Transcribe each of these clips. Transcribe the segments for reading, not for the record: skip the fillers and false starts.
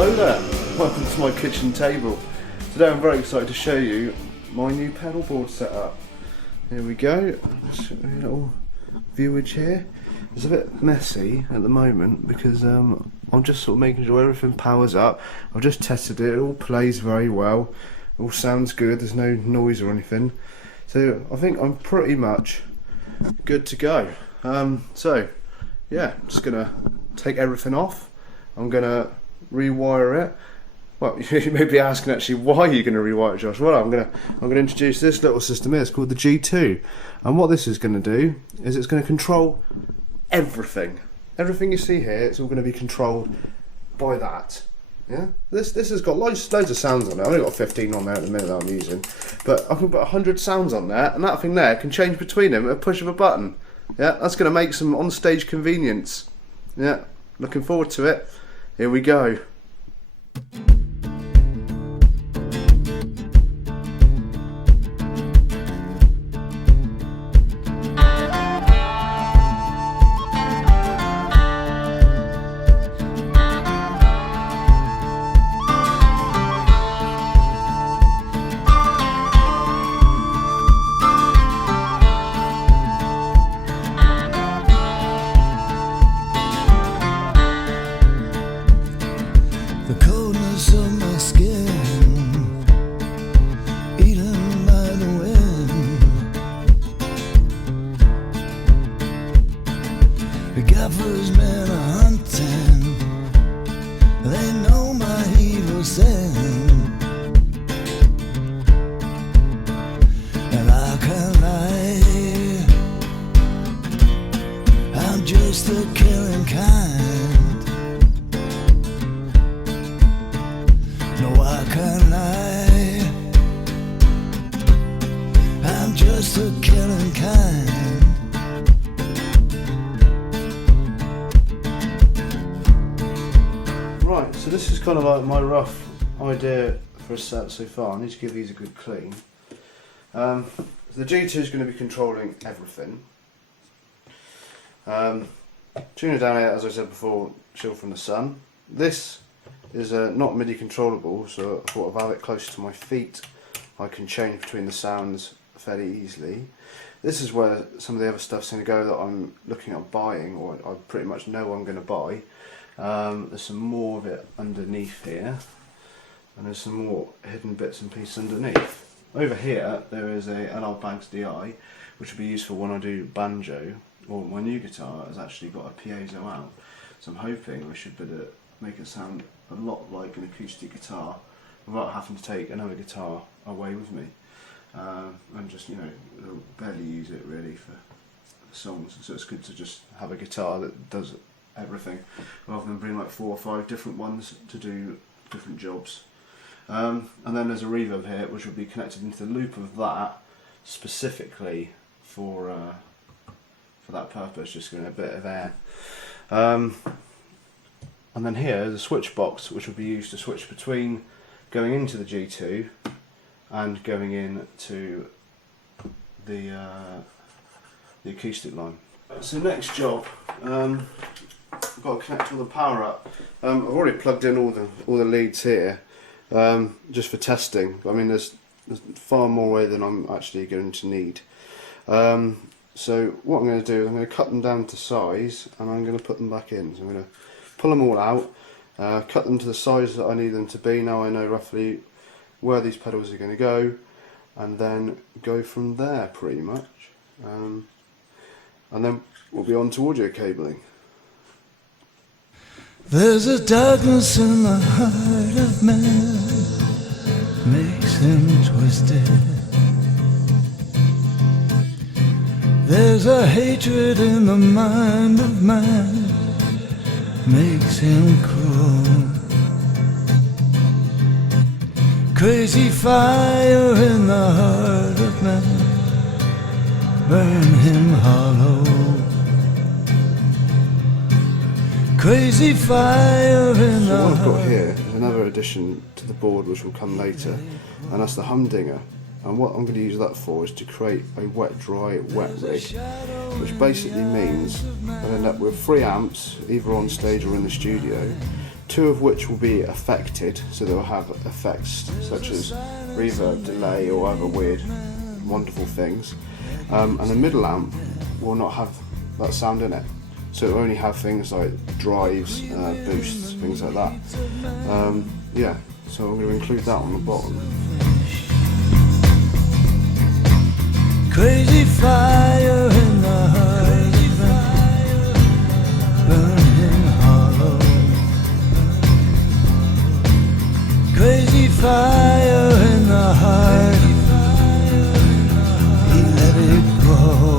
Hello there, welcome to my kitchen table. Today I'm very excited to show you my new pedalboard setup. Here we go, just a little viewage here. It's a bit messy at the moment because I'm just sort of making sure everything powers up. I've just tested it, it all plays very well, it all sounds good, there's no noise or anything. So I think I'm pretty much good to go. So yeah, I'm just gonna take everything off. I'm gonna rewire it. Well, you may be asking actually, why are you going to rewire it, Josh? Well, I'm going to introduce this little system here. It's called the G2, and what this is going to do is it's going to control everything. Everything you see here, it's all going to be controlled by that. Yeah. This has got loads of sounds on it. I've only got 15 on there at the minute that I'm using, but I can put 100 sounds on there, and that thing there can change between them at a push of a button. Yeah, that's going to make some on-stage convenience. Yeah, looking forward to it. Here we go. The coldness of my skin, eaten by the wind. The gaffers men are hunting, they know my evil sin. And I can't lie, I'm just a killing kind. No, I can't lie, I'm just a killing kind. Right, so this is kind of like my rough idea for a set so far. I need to give these a good clean. The G2 is going to be controlling everything. Tuner down here, as I said before, shield from the sun. This is not MIDI controllable, so I thought if I have it close to my feet I can change between the sounds fairly easily. This is where some of the other stuff's going to go that I'm looking at buying, or I pretty much know I'm going to buy. There's some more of it underneath here, and there's some more hidden bits and pieces underneath. Over here there is a LR Bags DI, which will be useful when I do banjo, or my new guitar has actually got a piezo out, so I'm hoping I should be able to make it sound a lot like an acoustic guitar without having to take another guitar away with me, and just, you know, barely use it really for songs. So it's good to just have a guitar that does everything rather than bring like 4 or 5 different ones to do different jobs. And then there's a reverb here which will be connected into the loop of that specifically for that purpose, just getting a bit of air. And then here is a switch box which will be used to switch between going into the G2 and going into the acoustic line. So next job, I've got to connect all the power up. I've already plugged in all the leads here, just for testing. I mean, there's far more way than I'm actually going to need. So what I'm going to do is I'm going to cut them down to size, and I'm going to put them back in. So I'm going to pull them all out, cut them to the size that I need them to be. Now I know roughly where these pedals are going to go, and then go from there pretty much. And then we'll be on to audio cabling. There's a darkness in the heart of man, makes him twisted. There's a hatred in the mind of man, makes him cruel. Crazy fire in the heart of man, burn him hollow. Crazy fire in the So what I've got here is another addition to the board which will come later, and that's the humdinger. And what I'm going to use that for is to create a wet dry wet rig, which basically means I'll end up with 3 amps either on stage or in the studio, two of which will be affected, so they'll have effects such as reverb, delay, or other weird, wonderful things. And the middle amp will not have that sound in it, so it will only have things like drives, boosts, things like that. Yeah, so I'm going to include that on the bottom. Crazy fire in the heart, burning hollow. Crazy fire in the heart, he let it grow.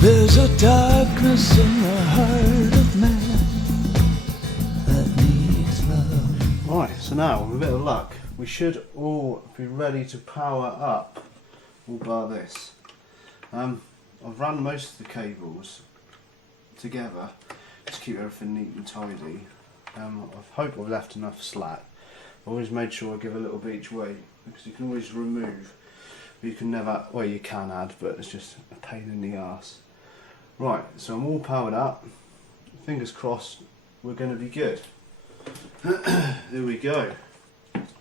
There's a darkness in the heart of man that needs love. Right, so now with a bit of luck, we should all be ready to power up, all bar this. I've run most of the cables together to keep everything neat and tidy. I hope I've left enough slack. I've always made sure I give a little bit each way, because you can always remove, but you can never, well you can add, but it's just a pain in the arse. Right, so I'm all powered up. Fingers crossed we're going to be good. Here we go. Let's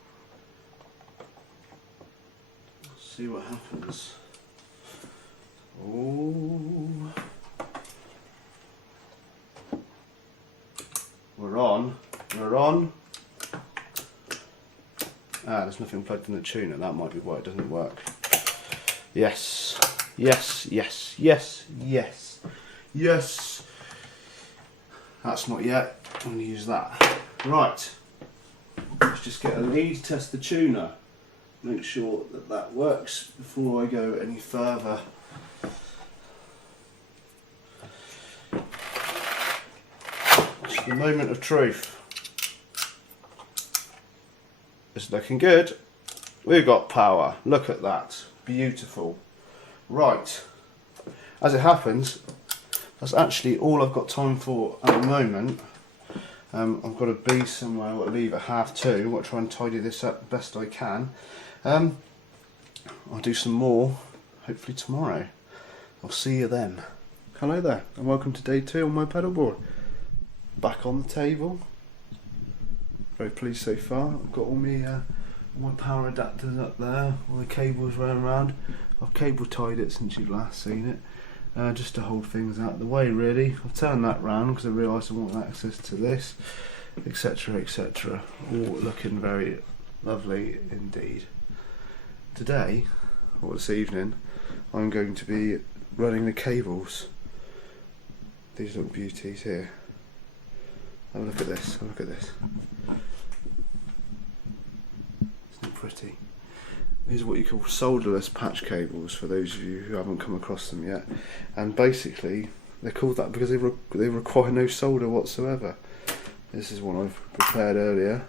see what happens. Oh, we're on. We're on. Ah, there's nothing plugged in the tuner. That might be why it doesn't work. Yes. Yes, yes, yes, yes. Yes. That's not yet. I'm going to use that. Right. Let's just get a lead, test the tuner. Make sure that that works before I go any further. It's the moment of truth. It's looking good. We've got power. Look at that. Beautiful. Right. As it happens, that's actually all I've got time for at the moment. I've got to be somewhere. I've got to leave at 2:30. I'll try and tidy this up best I can. I'll do some more, hopefully tomorrow. I'll see you then. Hello there, and welcome to day 2 on my pedalboard. Back on the table. Very pleased so far. I've got all my power adapters up there, all the cables running around. I've cable tied it since you've last seen it. Just to hold things out of the way really. I've turned that round because I realised I want access to this, etc, etc. All looking very lovely indeed. Today, or this evening, I'm going to be running the cables. These little beauties here. Have a look at this, have a look at this. Isn't it pretty? These are what you call solderless patch cables, for those of you who haven't come across them yet. And basically, they're called that because they require no solder whatsoever. This is one I've prepared earlier.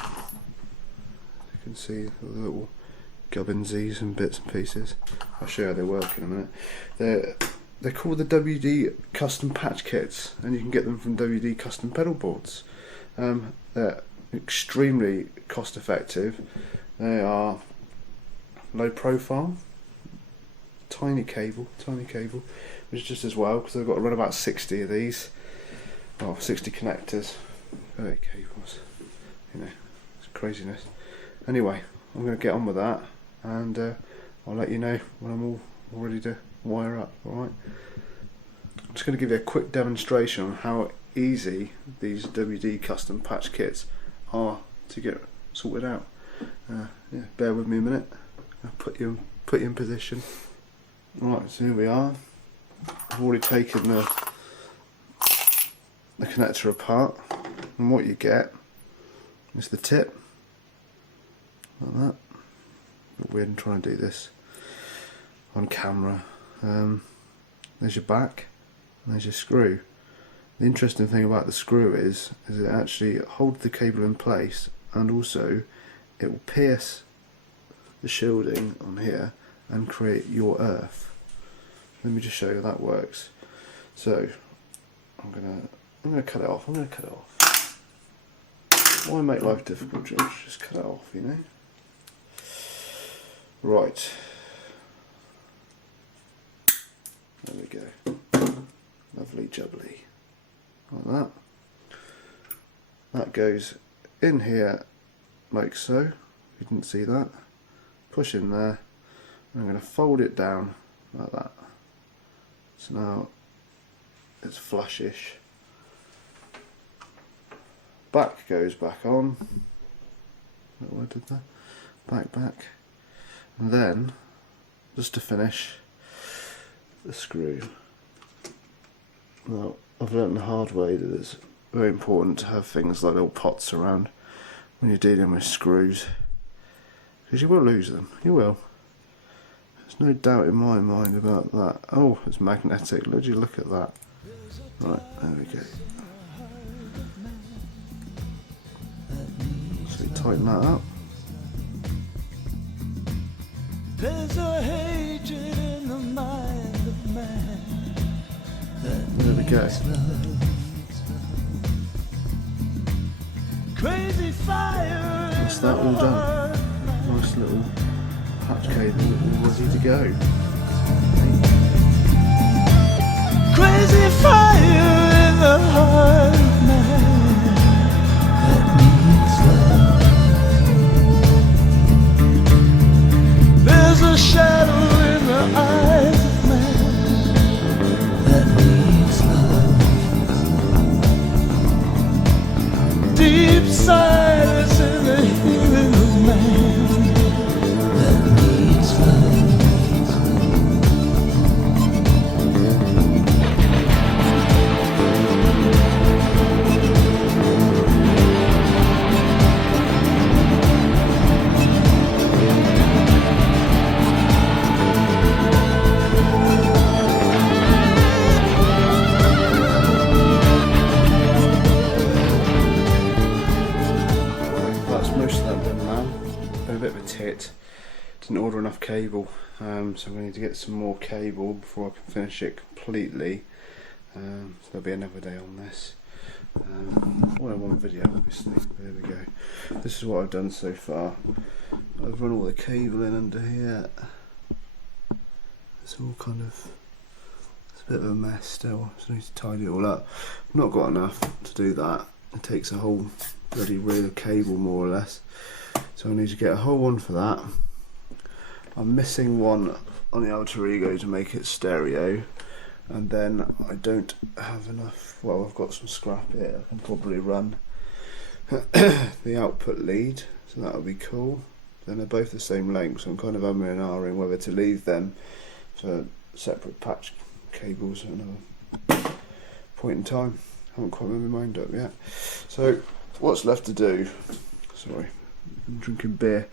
You can see the little gubbinsies and bits and pieces. I'll show you how they work in a minute. They're called the WD custom patch kits, and you can get them from WD custom pedal boards. They're extremely cost effective. They are low profile, tiny cable, which is just as well, because I've got to run about 60 of these, 60 connectors, 30 cables, you know, it's craziness. Anyway, I'm going to get on with that, and I'll let you know when I'm all ready to wire up. Alright, I'm just going to give you a quick demonstration on how easy these WD custom patch kits are to get sorted out. Yeah, bear with me a minute. I'll put you in position. Right, so here we are. I've already taken the connector apart, and what you get is the tip, like that. A bit weird in trying to do this on camera. There's your back, and there's your screw. The interesting thing about the screw is it actually holds the cable in place, and also it will pierce the shielding on here and create your earth. Let me just show you how that works. So I'm gonna cut it off. Why make life difficult, George? Just cut it off, you know. Right. There we go. Lovely jubbly. Like that. That goes in here like so. You didn't see that. Push in there. I'm going to fold it down like that. So now it's flushish. Back goes back on. What I did there? Back. And then, just to finish, the screw. Now, I've learned the hard way that it's very important to have things like little pots around when you're dealing with screws, because you will lose them. You will. There's no doubt in my mind about that. Oh, it's magnetic. Would you look at that? Right, there we go. So you tighten that up. There's a hatred in the mind of man. There we go. Crazy fire. That's that all done. Nice little patch cable all ready to go. Crazy fire in the heart of man that needs love. There's a shadow in the eyes of man that needs love. Deep silence in the healing of man that needs love. Didn't order enough cable, so I'm going to need to get some more cable before I can finish it completely. So there'll be another day on this. All in one video, obviously. There we go. This is what I've done so far. I've run all the cable in under here. It's all kind of, it's a bit of a mess still, so I need to tidy it all up. I've not got enough to do that. It takes a whole bloody reel of cable more or less. So I need to get a whole one for that. I'm missing one on the alter ego to make it stereo, and then I don't have enough. Well, I've got some scrap here. I can probably run the output lead, so that'll be cool. Then they're both the same length, so I'm kind of umming and ahhing whether to leave them for separate patch cables at another point in time. I haven't quite made my mind up yet. So what's left to do? Sorry, I'm drinking beer.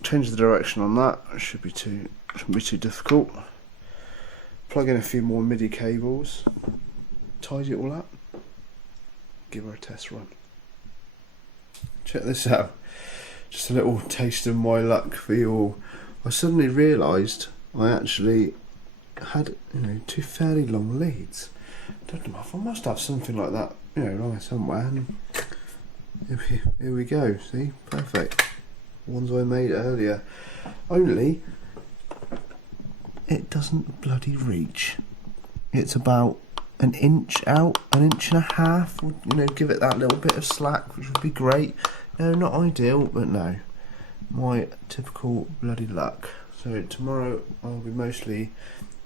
Change the direction on that. It shouldn't be too difficult. Plug in a few more MIDI cables. Tidy it all up. Give her a test run. Check this out. Just a little taste of my luck for you all. I suddenly realised I actually had, two fairly long leads. Don't know if I must have something like that, lying somewhere. And here we go. See, perfect. Ones I made earlier. Only it doesn't bloody reach. It's about an inch out, an inch and a half. Give it that little bit of slack, which would be great. No, not ideal, but no. My typical bloody luck. So tomorrow I'll be mostly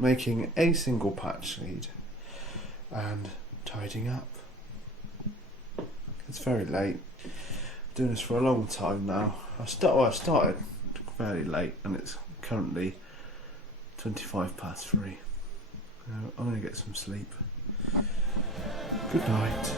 making a single patch lead and tidying up. It's very late. Doing this for a long time now. I started fairly late, and it's currently 3:25. I'm going to get some sleep. Good night.